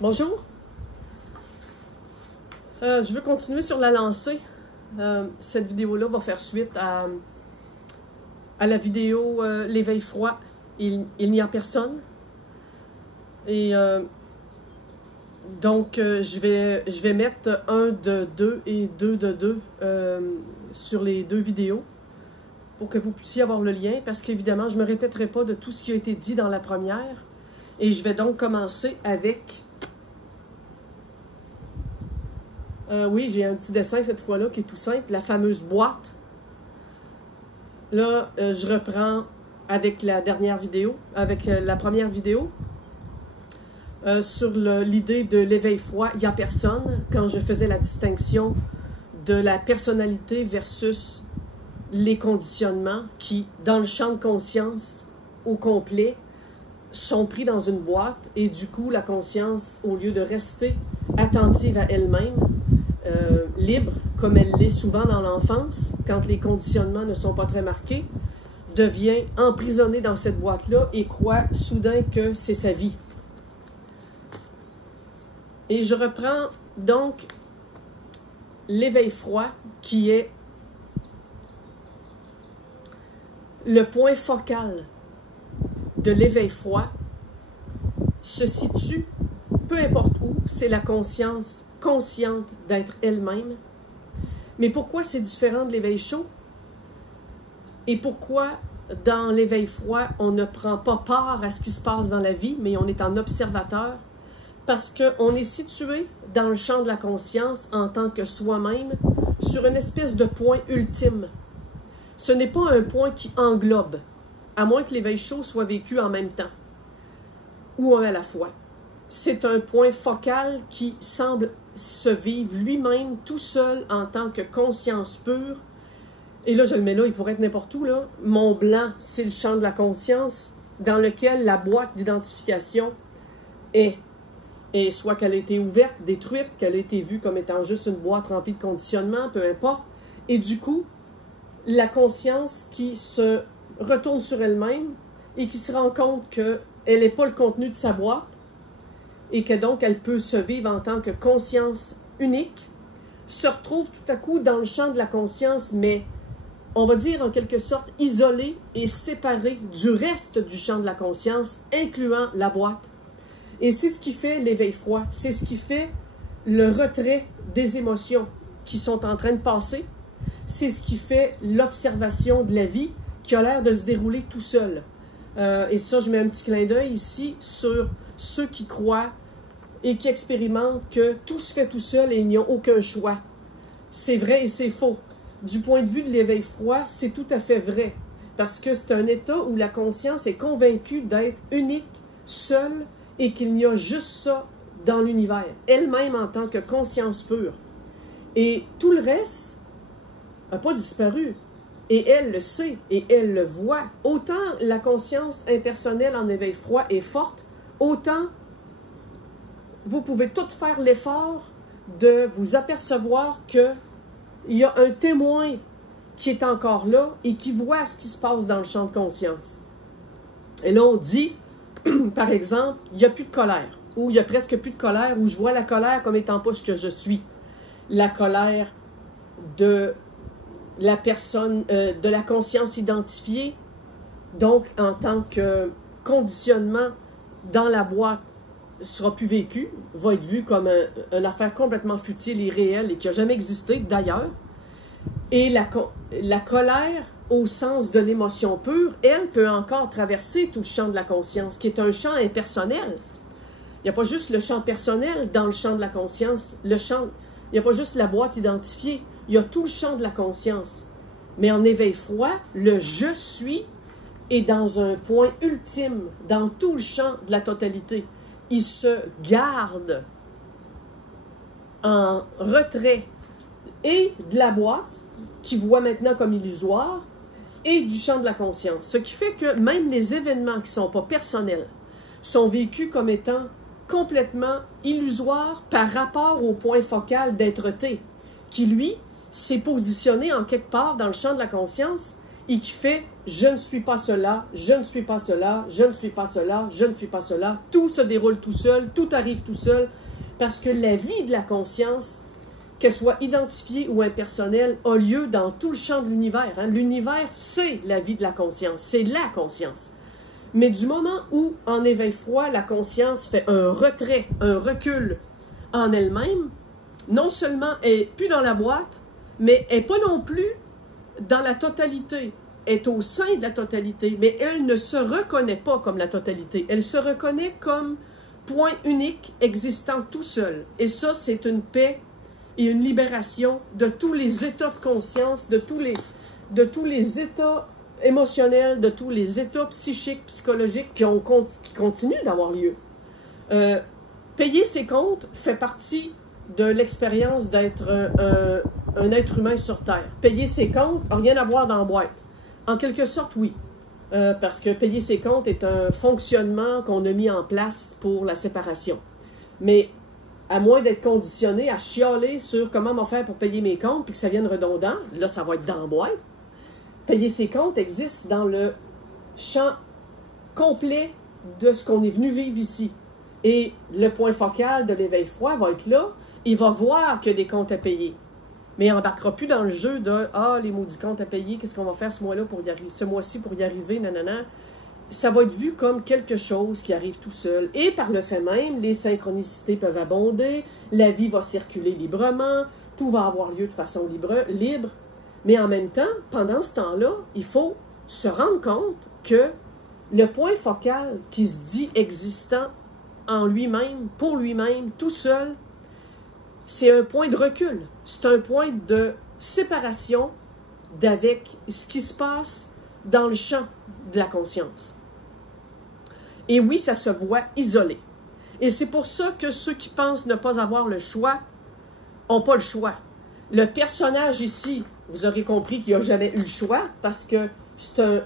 Bonjour. Je veux continuer sur la lancée. Cette vidéo-là va faire suite à la vidéo l'éveil froid. Il n'y a personne. Et donc, je vais mettre 1 de 2 et 2 de 2 sur les deux vidéos pour que vous puissiez avoir le lien, parce qu'évidemment, je ne me répéterai pas de tout ce qui a été dit dans la première. Et je vais donc commencer avec... oui, j'ai un petit dessin cette fois-là qui est tout simple, la fameuse boîte. Là, je reprends avec la dernière vidéo, avec la première vidéo, sur l'idée de l'éveil froid, il n'y a personne, quand je faisais la distinction de la personnalité versus les conditionnements qui, dans le champ de conscience au complet, sont pris dans une boîte et du coup, la conscience, au lieu de rester attentive à elle-même, libre, comme elle l'est souvent dans l'enfance, quand les conditionnements ne sont pas très marqués, devient emprisonnée dans cette boîte-là et croit soudain que c'est sa vie. Et je reprends donc l'éveil froid qui est le point focal de l'éveil froid se situe, peu importe où, c'est la conscience consciente d'être elle-même. Mais pourquoi c'est différent de l'éveil chaud? Et pourquoi dans l'éveil froid, on ne prend pas part à ce qui se passe dans la vie, mais on est en observateur? Parce qu'on est situé dans le champ de la conscience en tant que soi-même sur une espèce de point ultime. Ce n'est pas un point qui englobe, à moins que l'éveil chaud soit vécu en même temps ou à la fois. C'est un point focal qui semble se vivre lui-même tout seul en tant que conscience pure. Et là, je le mets là, il pourrait être n'importe où, là. Mon blanc, c'est le champ de la conscience dans lequel la boîte d'identification est. Et soit qu'elle a été ouverte, détruite, qu'elle a été vue comme étant juste une boîte remplie de conditionnements, peu importe. Et du coup, la conscience qui se retourne sur elle-même et qui se rend compte qu'elle n'est pas le contenu de sa boîte et que donc elle peut se vivre en tant que conscience unique, se retrouve tout à coup dans le champ de la conscience, mais on va dire en quelque sorte isolée et séparée du reste du champ de la conscience, incluant la boîte. Et c'est ce qui fait l'éveil froid, c'est ce qui fait le retrait des émotions qui sont en train de passer, c'est ce qui fait l'observation de la vie qui a l'air de se dérouler tout seul. Et ça, je mets un petit clin d'œil ici sur ceux qui croient et qui expérimentent que tout se fait tout seul et ils n'ont aucun choix. C'est vrai et c'est faux. Du point de vue de l'éveil froid, c'est tout à fait vrai. Parce que c'est un état où la conscience est convaincue d'être unique, seule, et qu'il n'y a juste ça dans l'univers, elle-même en tant que conscience pure. Et tout le reste n'a pas disparu. Et elle le sait, et elle le voit. Autant la conscience impersonnelle en éveil froid est forte, autant vous pouvez tout faire l'effort de vous apercevoir qu'il y a un témoin qui est encore là et qui voit ce qui se passe dans le champ de conscience. Et là, on dit, par exemple, il n'y a plus de colère, ou il n'y a presque plus de colère, ou je vois la colère comme étant pas ce que je suis. La colère de la personne, de la conscience identifiée, donc en tant que conditionnement dans la boîte, sera plus vécu, va être vu comme une affaire complètement futile, irréelle et qui n'a jamais existé d'ailleurs. Et la colère, au sens de l'émotion pure, elle peut encore traverser tout le champ de la conscience, qui est un champ impersonnel. Il n'y a pas juste le champ personnel dans le champ de la conscience, il n'y a pas juste la boîte identifiée, il y a tout le champ de la conscience. Mais en éveil froid, le « je suis » est dans un point ultime, dans tout le champ de la totalité. Il se garde en retrait et de la boîte, qui voit maintenant comme illusoire, et du champ de la conscience. Ce qui fait que même les événements qui ne sont pas personnels sont vécus comme étant complètement illusoires par rapport au point focal d'être-té, qui, lui, s'est positionné en quelque part dans le champ de la conscience et qui fait « je ne suis pas cela, je ne suis pas cela, je ne suis pas cela, je ne suis pas cela ». Tout se déroule tout seul, tout arrive tout seul, parce que la vie de la conscience, qu'elle soit identifiée ou impersonnelle, a lieu dans tout le champ de l'univers. Hein. L'univers, c'est la vie de la conscience, c'est la conscience. Mais du moment où, en éveil froid, la conscience fait un retrait, un recul en elle-même, non seulement elle n'est plus dans la boîte, mais elle n'est pas non plus dans la totalité. Elle est au sein de la totalité, mais elle ne se reconnaît pas comme la totalité. Elle se reconnaît comme point unique, existant tout seul. Et ça, c'est une paix et une libération de tous les états de conscience, de tous les états émotionnels, de tous les états psychiques, psychologiques qui continuent d'avoir lieu. Payer ses comptes fait partie de l'expérience d'être un être humain sur Terre. Payer ses comptes n'a rien à voir dans la boîte. En quelque sorte, oui. Parce que payer ses comptes est un fonctionnement qu'on a mis en place pour la séparation. Mais à moins d'être conditionné à chialer sur comment m'en faire pour payer mes comptes, puis que ça vienne redondant, là, ça va être dans la boîte. Payer ses comptes existe dans le champ complet de ce qu'on est venu vivre ici. Et le point focal de l'éveil froid va être là. Il va voir qu'il y a des comptes à payer. Mais il n'embarquera plus dans le jeu de « Ah, les maudits comptes à payer, qu'est-ce qu'on va faire ce mois-là pour y arriver, ce mois-ci pour y arriver, nanana. » Ça va être vu comme quelque chose qui arrive tout seul. Et par le fait même, les synchronicités peuvent abonder, la vie va circuler librement, tout va avoir lieu de façon libre. Mais en même temps, pendant ce temps-là, il faut se rendre compte que le point focal qui se dit existant en lui-même, pour lui-même, tout seul, c'est un point de recul. C'est un point de séparation d'avec ce qui se passe dans le champ de la conscience. Et oui, ça se voit isolé. Et c'est pour ça que ceux qui pensent ne pas avoir le choix n'ont pas le choix. Le personnage ici, vous aurez compris qu'il n'a jamais eu le choix parce que c'est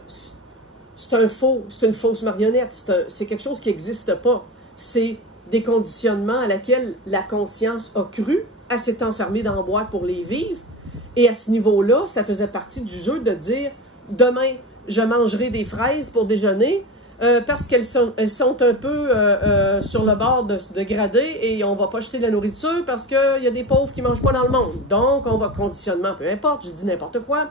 une fausse marionnette. C'est quelque chose qui n'existe pas. C'est des conditionnements à laquelle la conscience a cru, elle s'est enfermée dans la boîte pour les vivre. Et à ce niveau-là, ça faisait partie du jeu de dire « Demain, je mangerai des fraises pour déjeuner parce qu'elles sont un peu sur le bord de se dégrader et on ne va pas jeter de la nourriture parce qu'il y a des pauvres qui ne mangent pas dans le monde. Donc, on va conditionnement, peu importe, je dis n'importe quoi. »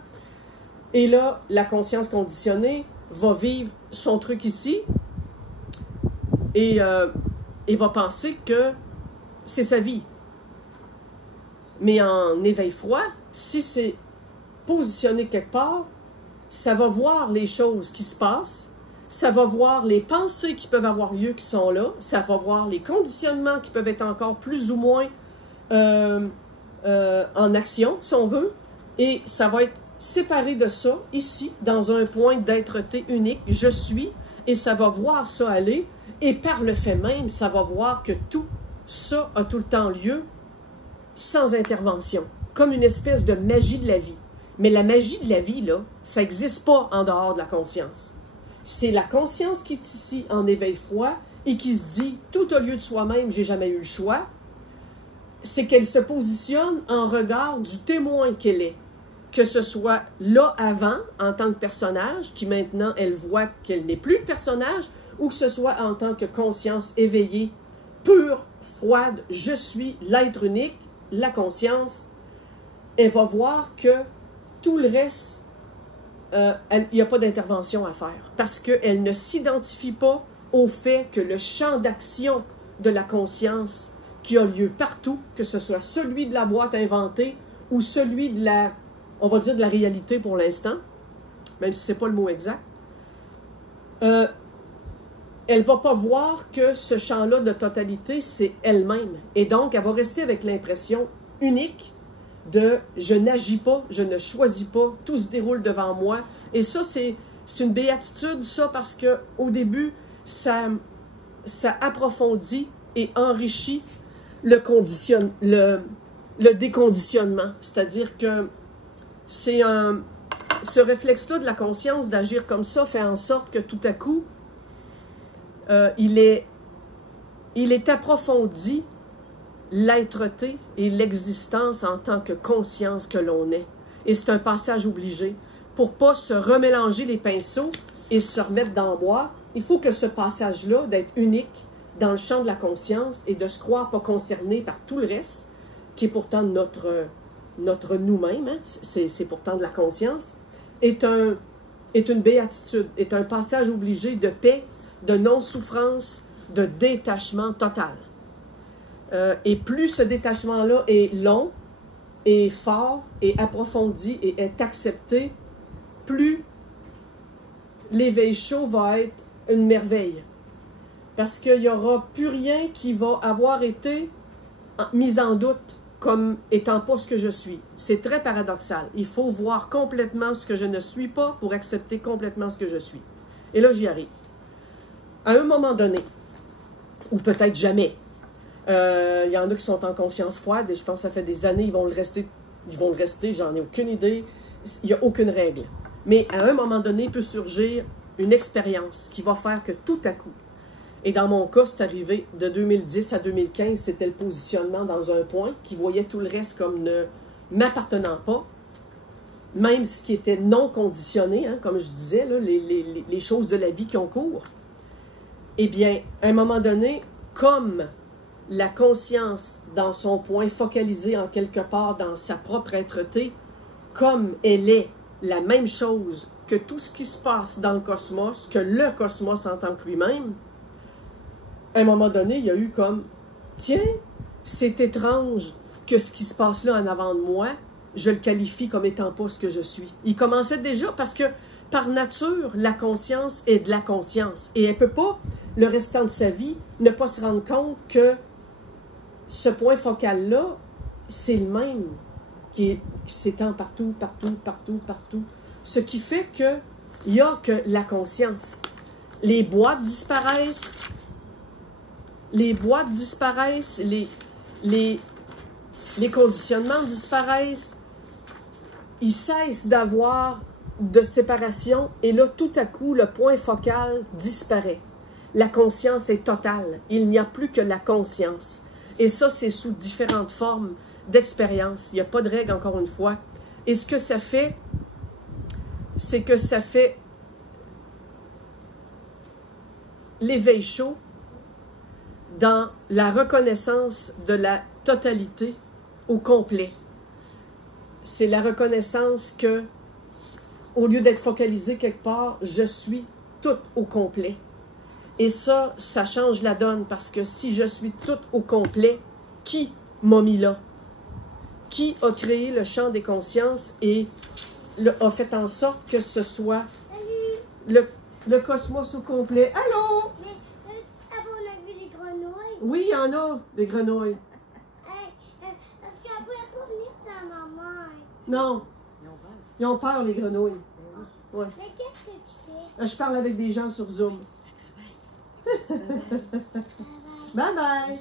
Et là, la conscience conditionnée va vivre son truc ici et va penser que c'est sa vie. Mais en éveil froid, si c'est positionné quelque part, ça va voir les choses qui se passent, ça va voir les pensées qui peuvent avoir lieu qui sont là, ça va voir les conditionnements qui peuvent être encore plus ou moins en action, si on veut, et ça va être séparé de ça, ici, dans un point d'être-té unique, je suis, et ça va voir ça aller, et par le fait même, ça va voir que tout ça a tout le temps lieu sans intervention, comme une espèce de magie de la vie. Mais la magie de la vie, là, ça n'existe pas en dehors de la conscience. C'est la conscience qui est ici en éveil froid et qui se dit, tout au lieu de soi-même, j'ai jamais eu le choix. C'est qu'elle se positionne en regard du témoin qu'elle est. Que ce soit là avant, en tant que personnage, qui maintenant, elle voit qu'elle n'est plus le personnage, ou que ce soit en tant que conscience éveillée, pure, froide, je suis l'être unique, la conscience, elle va voir que tout le reste, il n'y a pas d'intervention à faire, parce qu'elle ne s'identifie pas au fait que le champ d'action de la conscience qui a lieu partout, que ce soit celui de la boîte inventée ou celui de la, on va dire de la réalité pour l'instant, même si ce n'est pas le mot exact, elle ne va pas voir que ce champ-là de totalité, c'est elle-même. Et donc, elle va rester avec l'impression unique de « je n'agis pas, je ne choisis pas, tout se déroule devant moi ». Et ça, c'est une béatitude, ça, parce qu'au début, ça approfondit et enrichit le déconditionnement. C'est-à-dire que c'est ce réflexe-là de la conscience d'agir comme ça fait en sorte que tout à coup, il est approfondi l'être-té et l'existence en tant que conscience que l'on est. Et c'est un passage obligé. pour ne pas se remélanger les pinceaux et se remettre dans le bois, il faut que ce passage-là, d'être unique dans le champ de la conscience et de se croire pas concerné par tout le reste, qui est pourtant notre nous-mêmes, hein, c'est pourtant de la conscience, est une béatitude, est un passage obligé de paix, de non-souffrance, de détachement total. Et plus ce détachement-là est long, est fort, est approfondi et est accepté, plus l'éveil chaud va être une merveille. Parce qu'il n'y aura plus rien qui va avoir été mis en doute comme étant pas ce que je suis. C'est très paradoxal. Il faut voir complètement ce que je ne suis pas pour accepter complètement ce que je suis. Et là, j'y arrive. À un moment donné, ou peut-être jamais, il y en a qui sont en conscience froide et je pense que ça fait des années, ils vont le rester, j'en ai aucune idée, il n'y a aucune règle. Mais à un moment donné, peut surgir une expérience qui va faire que tout à coup, et dans mon cas, c'est arrivé de 2010 à 2015, c'était le positionnement dans un point qui voyait tout le reste comme ne m'appartenant pas, même ce qui était non conditionné, hein, comme je disais, là, les choses de la vie qui ont cours. Eh bien, à un moment donné, comme la conscience dans son point focalisé en quelque part dans sa propre êtreté, comme elle est la même chose que tout ce qui se passe dans le cosmos, que le cosmos en tant que lui-même, à un moment donné, il y a eu comme, tiens, c'est étrange que ce qui se passe là en avant de moi, je le qualifie comme étant pas ce que je suis. Il commençait déjà parce que, par nature, la conscience est de la conscience. Et elle ne peut pas, le restant de sa vie, ne pas se rendre compte que ce point focal-là, c'est le même, qui s'étend partout, partout, partout, partout. Ce qui fait qu'il n'y a que la conscience. Les boîtes disparaissent, les conditionnements disparaissent, ils cessent d'avoir de séparation et là, tout à coup, le point focal disparaît. La conscience est totale. Il n'y a plus que la conscience. Et ça, c'est sous différentes formes d'expérience. Il n'y a pas de règle, encore une fois. Et ce que ça fait, c'est que ça fait l'éveil chaud dans la reconnaissance de la totalité au complet. C'est la reconnaissance que, au lieu d'être focalisé quelque part, je suis tout au complet. Et ça, ça change la donne, parce que si je suis tout au complet, qui m'a mis là? Qui a créé le champ des consciences et a fait en sorte que ce soit le cosmos au complet? Allô? Mais on a vu les grenouilles. Oui, il y en a, des grenouilles. Parce qu'elle ne pouvait pas venir dans ma main. Non. Ils ont peur, les grenouilles. Ouais. Mais qu'est-ce que tu fais? Je parle avec des gens sur Zoom. Bye bye.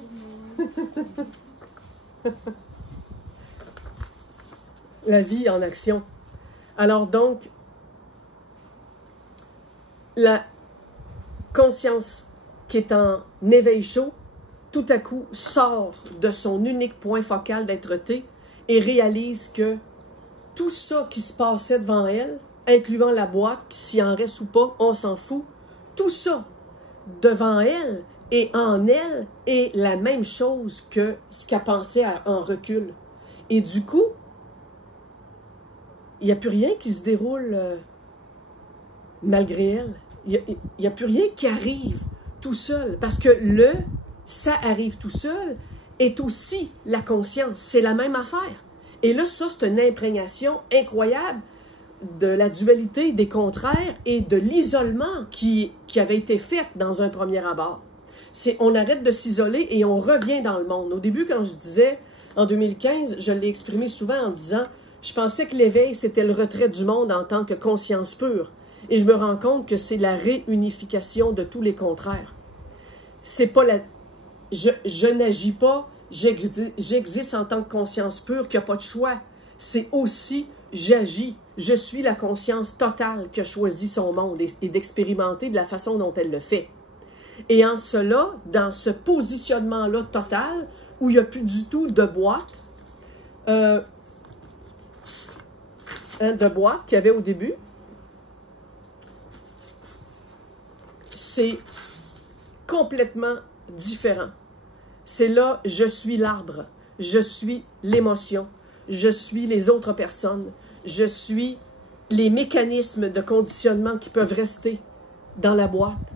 La vie en action. Alors donc, la conscience qui est en éveil chaud, tout à coup sort de son unique point focal d'être-té et réalise que tout ça qui se passait devant elle, incluant la boîte, s'il en reste ou pas, on s'en fout, tout ça devant elle et en elle est la même chose que ce qu'elle pensait en recul. Et du coup, il n'y a plus rien qui se déroule malgré elle. Il n'y a plus rien qui arrive tout seul. Parce que ça arrive tout seul, est aussi la conscience. C'est la même affaire. Et là, ça, c'est une imprégnation incroyable de la dualité des contraires et de l'isolement qui avait été fait dans un premier abord. On arrête de s'isoler et on revient dans le monde. Au début, quand je disais, en 2015, je l'ai exprimé souvent en disant, je pensais que l'éveil, c'était le retrait du monde en tant que conscience pure. Et je me rends compte que c'est la réunification de tous les contraires. C'est pas la... Je n'agis pas, j'existe en tant que conscience pure, qu'il n'y a pas de choix. C'est aussi, j'agis. Je suis la conscience totale qui a choisi son monde et d'expérimenter de la façon dont elle le fait. Et en cela, dans ce positionnement-là total, où il n'y a plus du tout de boîte, de boîte qu'il y avait au début, c'est complètement différent. C'est là, je suis l'arbre, je suis l'émotion, je suis les autres personnes, je suis les mécanismes de conditionnement qui peuvent rester dans la boîte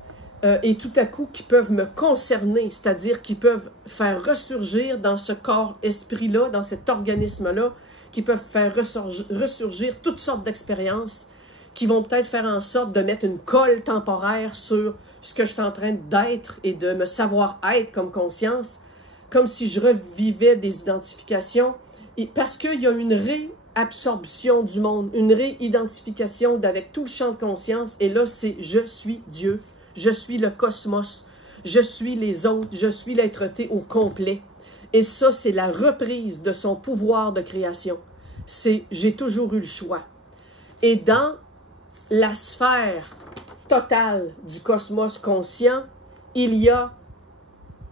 et tout à coup qui peuvent me concerner, c'est-à-dire qui peuvent faire ressurgir dans ce corps-esprit-là, dans cet organisme-là, qui peuvent faire ressurgir toutes sortes d'expériences qui vont peut-être faire en sorte de mettre une colle temporaire sur ce que je suis en train d'être et de me savoir être comme conscience, comme si je revivais des identifications, et parce qu'il y a une réabsorption du monde, une réidentification avec tout le champ de conscience, et là c'est « je suis Dieu », je suis le cosmos, je suis les autres, je suis l'être-té au complet. Et ça, c'est la reprise de son pouvoir de création. C'est « j'ai toujours eu le choix ». Et dans la sphère totale du cosmos conscient, il y a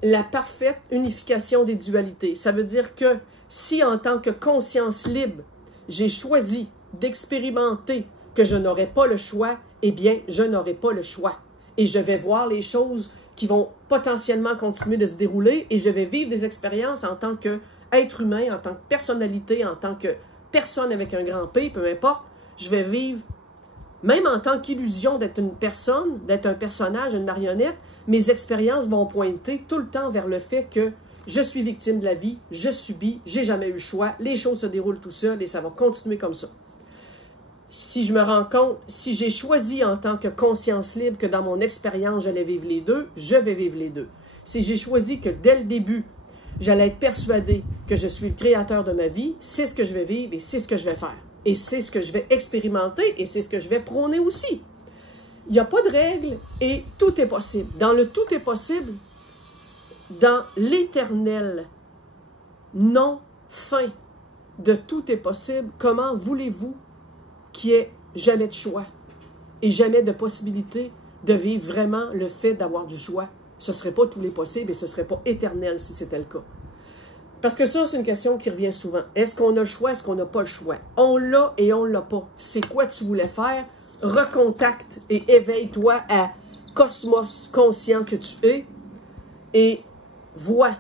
la parfaite unification des dualités. Ça veut dire que si en tant que conscience libre, j'ai choisi d'expérimenter que je n'aurai pas le choix, eh bien, je n'aurai pas le choix. Et je vais voir les choses qui vont potentiellement continuer de se dérouler et je vais vivre des expériences en tant qu'être humain, en tant que personnalité, en tant que personne avec un grand P, peu importe, je vais vivre, même en tant qu'illusion d'être une personne, d'être un personnage, une marionnette, mes expériences vont pointer tout le temps vers le fait que je suis victime de la vie, je subis, j'ai jamais eu le choix, les choses se déroulent tout seul et ça va continuer comme ça. Si je me rends compte, si j'ai choisi en tant que conscience libre que dans mon expérience, j'allais vivre les deux, je vais vivre les deux. Si j'ai choisi que dès le début, j'allais être persuadé que je suis le créateur de ma vie, c'est ce que je vais vivre et c'est ce que je vais faire. Et c'est ce que je vais expérimenter et c'est ce que je vais prôner aussi. Il n'y a pas de règles et tout est possible. Dans le tout est possible, dans l'éternel non-fin de tout est possible, comment voulez-vous qu'il n'y ait jamais de choix et jamais de possibilité de vivre vraiment le fait d'avoir du choix? Ce ne serait pas tous les possibles et ce ne serait pas éternel si c'était le cas. Parce que ça, c'est une question qui revient souvent. Est-ce qu'on a le choix? Est-ce qu'on n'a pas le choix? On l'a et on ne l'a pas. C'est quoi tu voulais faire? Recontacte et éveille-toi à cosmos conscient que tu es et vois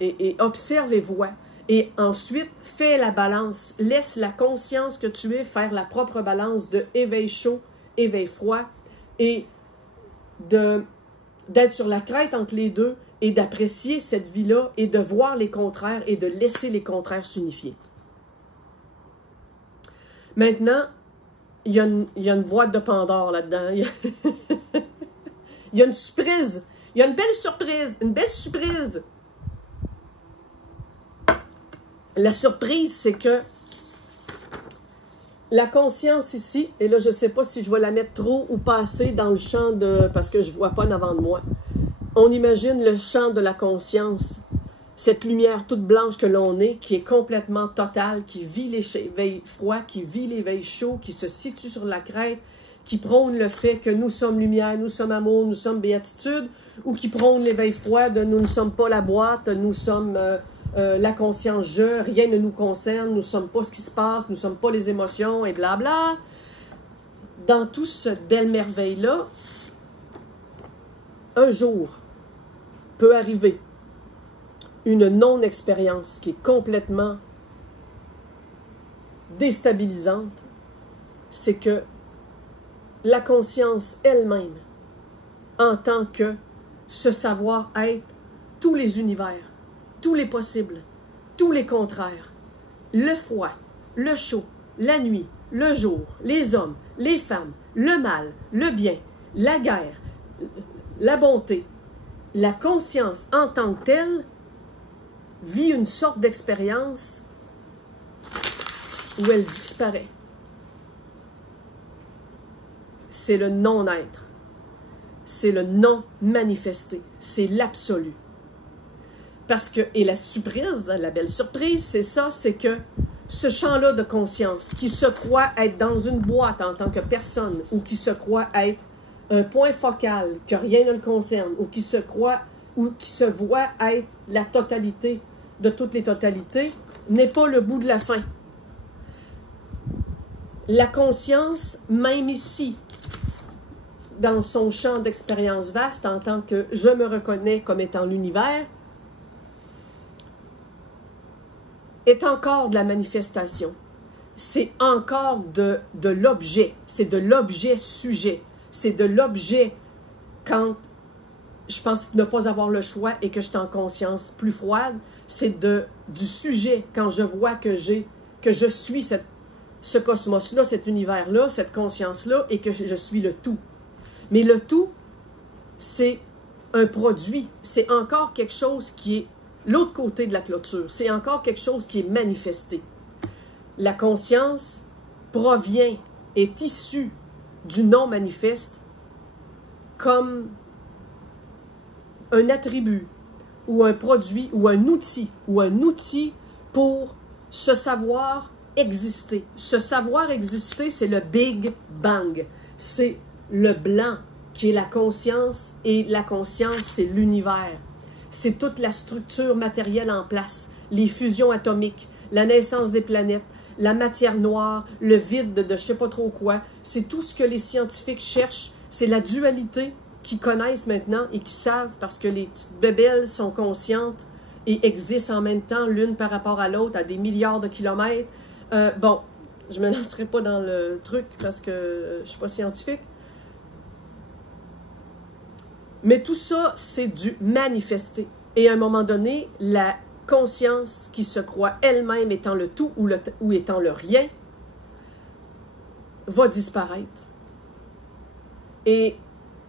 et observe et vois. Et ensuite, fais la balance. Laisse la conscience que tu es faire la propre balance de éveil chaud, éveil froid et d'être sur la crête entre les deux et d'apprécier cette vie-là et de voir les contraires et de laisser les contraires s'unifier. Maintenant, il y a une boîte de Pandore là-dedans. Il y a une surprise. Il y a une belle surprise. Une belle surprise. La surprise, c'est que la conscience ici, et là, je ne sais pas si je vais la mettre trop ou pas assez dans le champ de... parce que je ne vois pas en avant de moi. On imagine le champ de la conscience, cette lumière toute blanche que l'on est, qui est complètement totale, qui vit l'éveil froid, qui vit l'éveil chaud, qui se situe sur la crête, qui prône le fait que nous sommes lumière, nous sommes amour, nous sommes béatitude, ou qui prône l'éveil froid de nous ne sommes pas la boîte, nous sommes la conscience je, rien ne nous concerne, nous ne sommes pas ce qui se passe, nous ne sommes pas les émotions, et blabla. Dans toute cette belle merveille-là, un jour peut arriver une non-expérience qui est complètement déstabilisante, c'est que la conscience elle-même, en tant que ce savoir-être, tous les univers, tous les possibles, tous les contraires, le froid, le chaud, la nuit, le jour, les hommes, les femmes, le mal, le bien, la guerre, la bonté, la conscience en tant que telle vit une sorte d'expérience où elle disparaît. C'est le non-être, c'est le non-manifesté, c'est l'absolu. Parce que, et la surprise, la belle surprise, c'est ça, c'est que ce champ-là de conscience, qui se croit être dans une boîte en tant que personne, ou qui se croit être un point focal, que rien ne le concerne, ou qui se croit, ou qui se voit être la totalité de toutes les totalités, n'est pas le bout de la fin. La conscience, même ici, dans son champ d'expérience vaste, en tant que je me reconnais comme étant l'univers, est encore de la manifestation. C'est encore de l'objet. C'est de l'objet sujet. C'est de l'objet quand je pense ne pas avoir le choix et que je suis en conscience plus froide. C'est du sujet quand je vois que je suis ce cosmos-là, cet univers-là, cette conscience-là et que je suis le tout. Mais le tout, c'est un produit. C'est encore quelque chose qui est l'autre côté de la clôture. C'est encore quelque chose qui est manifesté. La conscience provient, est issue du non-manifeste comme un attribut ou un produit ou un outil pour se savoir exister. Se savoir exister, c'est le Big Bang. C'est le blanc qui est la conscience et la conscience, c'est l'univers. C'est toute la structure matérielle en place, les fusions atomiques, la naissance des planètes, la matière noire, le vide de je ne sais pas trop quoi. C'est tout ce que les scientifiques cherchent. C'est la dualité qu'ils connaissent maintenant et qui savent parce que les petites bébelles sont conscientes et existent en même temps l'une par rapport à l'autre à des milliards de kilomètres. Bon, je ne me lancerai pas dans le truc parce que je ne suis pas scientifique. Mais tout ça, c'est du manifester. Et à un moment donné, la conscience qui se croit elle-même étant le tout ou étant le rien va disparaître. Et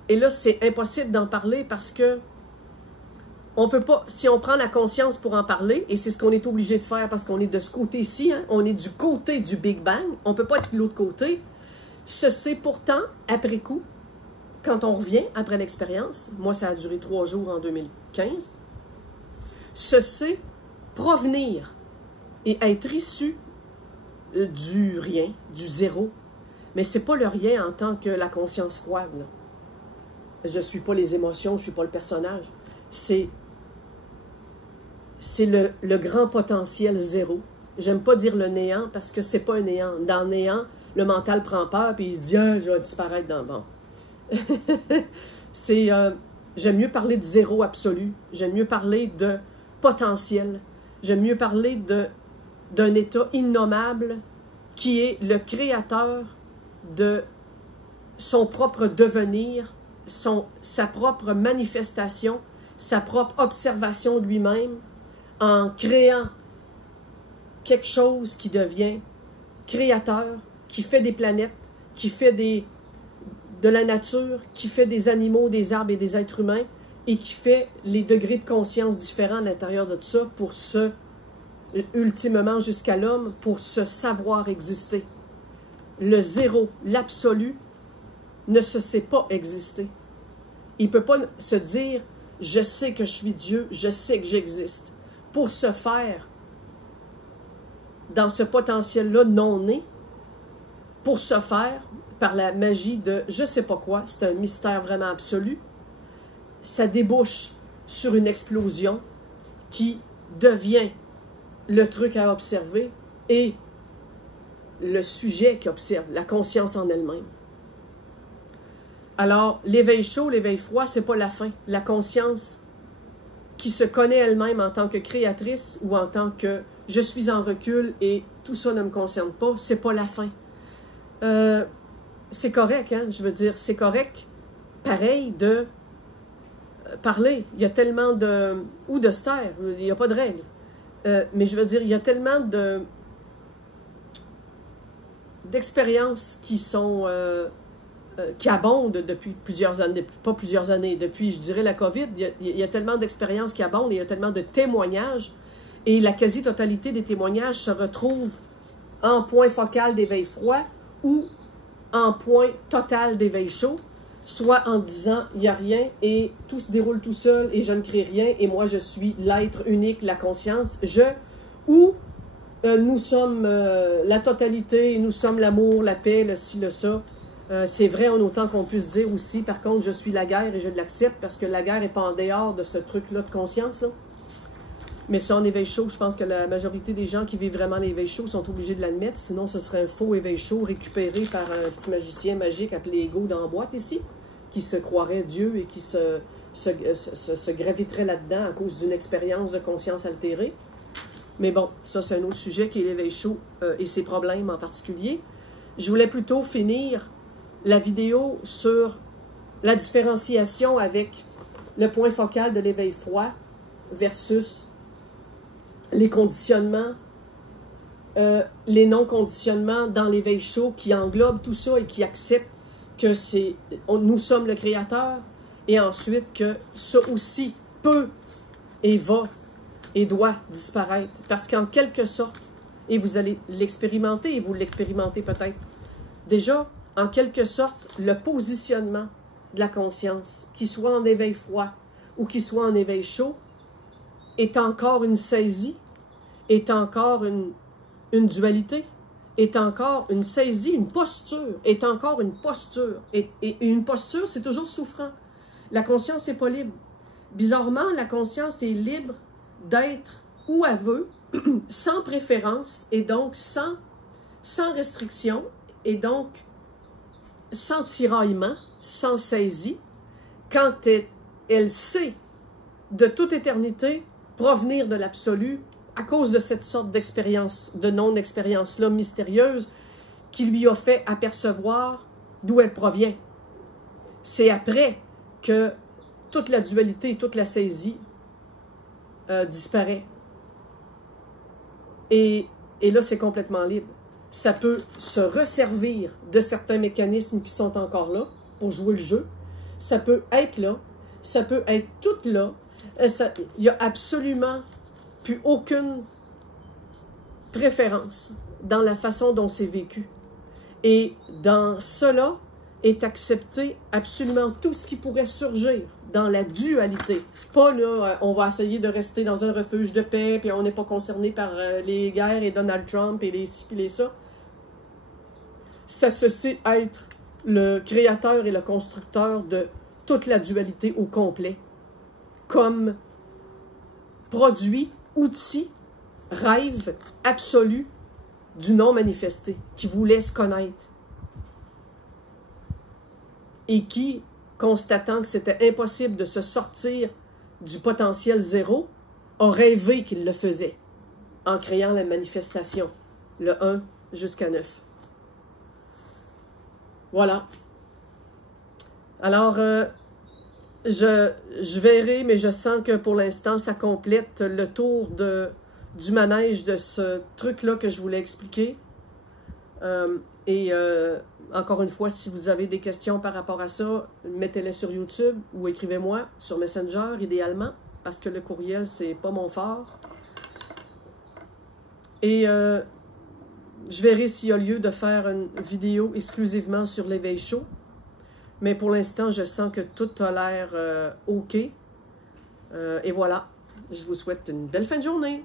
là, c'est impossible d'en parler parce que on peut pas, si on prend la conscience pour en parler, et c'est ce qu'on est obligé de faire parce qu'on est de ce côté-ci, hein, on est du côté du Big Bang, on ne peut pas être de l'autre côté. Ce c'est pourtant, après coup, quand on revient après l'expérience, moi ça a duré 3 jours en 2015, ce c'est provenir et être issu du rien, du zéro. Mais c'est pas le rien en tant que la conscience froide. Là. Je suis pas les émotions, je suis pas le personnage. C'est le grand potentiel zéro. J'aime pas dire le néant parce que c'est pas un néant. Dans le néant, le mental prend peur et il se dit ah, je vais disparaître dans le vent. J'aime mieux parler de zéro absolu. J'aime mieux parler de potentiel. J'aime mieux parler d'un état innommable qui est le créateur de son propre devenir, sa propre manifestation, sa propre observation de lui-même, en créant quelque chose qui devient créateur, qui fait des planètes, qui fait de la nature, qui fait des animaux, des arbres et des êtres humains, et qui fait les degrés de conscience différents à l'intérieur de tout ça pour ultimement jusqu'à l'homme, pour se savoir exister. Le zéro, l'absolu, ne se sait pas exister. Il ne peut pas se dire « je sais que je suis Dieu, je sais que j'existe ». Pour se faire dans ce potentiel-là non né, pour se faire par la magie de je ne sais pas quoi, c'est un mystère vraiment absolu, ça débouche sur une explosion qui devient le truc à observer et le sujet qui observe, la conscience en elle-même. Alors, l'éveil chaud, l'éveil froid, c'est pas la fin. La conscience qui se connaît elle-même en tant que créatrice ou en tant que je suis en recul et tout ça ne me concerne pas, c'est pas la fin. C'est correct, hein? Je veux dire, c'est correct, pareil, de parler. Il y a tellement de... ou de se taire, il n'y a pas de règle. Mais je veux dire, il y a tellement d'expériences qui sont... qui abondent depuis plusieurs années, pas plusieurs années, depuis, je dirais, la COVID, il y a tellement d'expériences qui abondent et il y a tellement de témoignages, et la quasi-totalité des témoignages se retrouvent en point focal d'éveil froid ou en point total d'éveil chaud, soit en disant « il n'y a rien et tout se déroule tout seul et je ne crée rien et moi je suis l'être unique, la conscience, ou nous sommes la totalité, nous sommes l'amour, la paix, le ci, le ça ». C'est vrai en autant qu'on puisse dire aussi, par contre, je suis la guerre et je l'accepte parce que la guerre n'est pas en dehors de ce truc-là de conscience. Là. Mais ça, en éveil chaud, je pense que la majorité des gens qui vivent vraiment l'éveil chaud sont obligés de l'admettre. Sinon, ce serait un faux éveil chaud récupéré par un petit magicien magique appelé Ego dans la boîte ici, qui se croirait Dieu et qui se graviterait là-dedans à cause d'une expérience de conscience altérée. Mais bon, ça, c'est un autre sujet qui est l'éveil chaud et ses problèmes en particulier. Je voulais plutôt finir la vidéo sur la différenciation avec le point focal de l'éveil froid versus les conditionnements, les non-conditionnements dans l'éveil chaud qui englobent tout ça et qui acceptent que nous sommes le créateur et ensuite que ça aussi peut et va et doit disparaître. Parce qu'en quelque sorte, et vous allez l'expérimenter et vous l'expérimentez peut-être déjà, en quelque sorte, le positionnement de la conscience, qu'il soit en éveil froid ou qu'il soit en éveil chaud, est encore une saisie, est encore une dualité, est encore une saisie, une posture, est encore une posture. Et une posture, c'est toujours souffrant. La conscience n'est pas libre. Bizarrement, la conscience est libre d'être où elle veut, sans préférence, et donc sans restriction, et donc sans tiraillement, sans saisie, quand elle sait de toute éternité provenir de l'absolu à cause de cette sorte d'expérience, de non-expérience-là mystérieuse qui lui a fait apercevoir d'où elle provient. C'est après que toute la dualité et toute la saisie disparaît. Et là, c'est complètement libre. Ça peut se resservir de certains mécanismes qui sont encore là pour jouer le jeu. Ça peut être là. Ça peut être tout là. Il n'y a absolument plus aucune préférence dans la façon dont c'est vécu. Et dans cela est accepté absolument tout ce qui pourrait surgir dans la dualité. Pas là, on va essayer de rester dans un refuge de paix, puis on n'est pas concerné par les guerres et Donald Trump et les ci et les ça. Ça se sait être le créateur et le constructeur de toute la dualité au complet. Comme produit, outil, rêve absolu du non manifesté, qui vous laisse connaître. Et qui, constatant que c'était impossible de se sortir du potentiel zéro, a rêvé qu'il le faisait, en créant la manifestation, le 1 jusqu'à 9. Voilà. Alors, je verrai, mais je sens que pour l'instant, ça complète le tour du manège de ce truc-là que je voulais expliquer. Encore une fois, si vous avez des questions par rapport à ça, mettez-les sur YouTube ou écrivez-moi sur Messenger, idéalement, parce que le courriel, c'est pas mon fort. Et je verrai s'il y a lieu de faire une vidéo exclusivement sur l'éveil chaud. Mais pour l'instant, je sens que tout a l'air OK. Et voilà, je vous souhaite une belle fin de journée.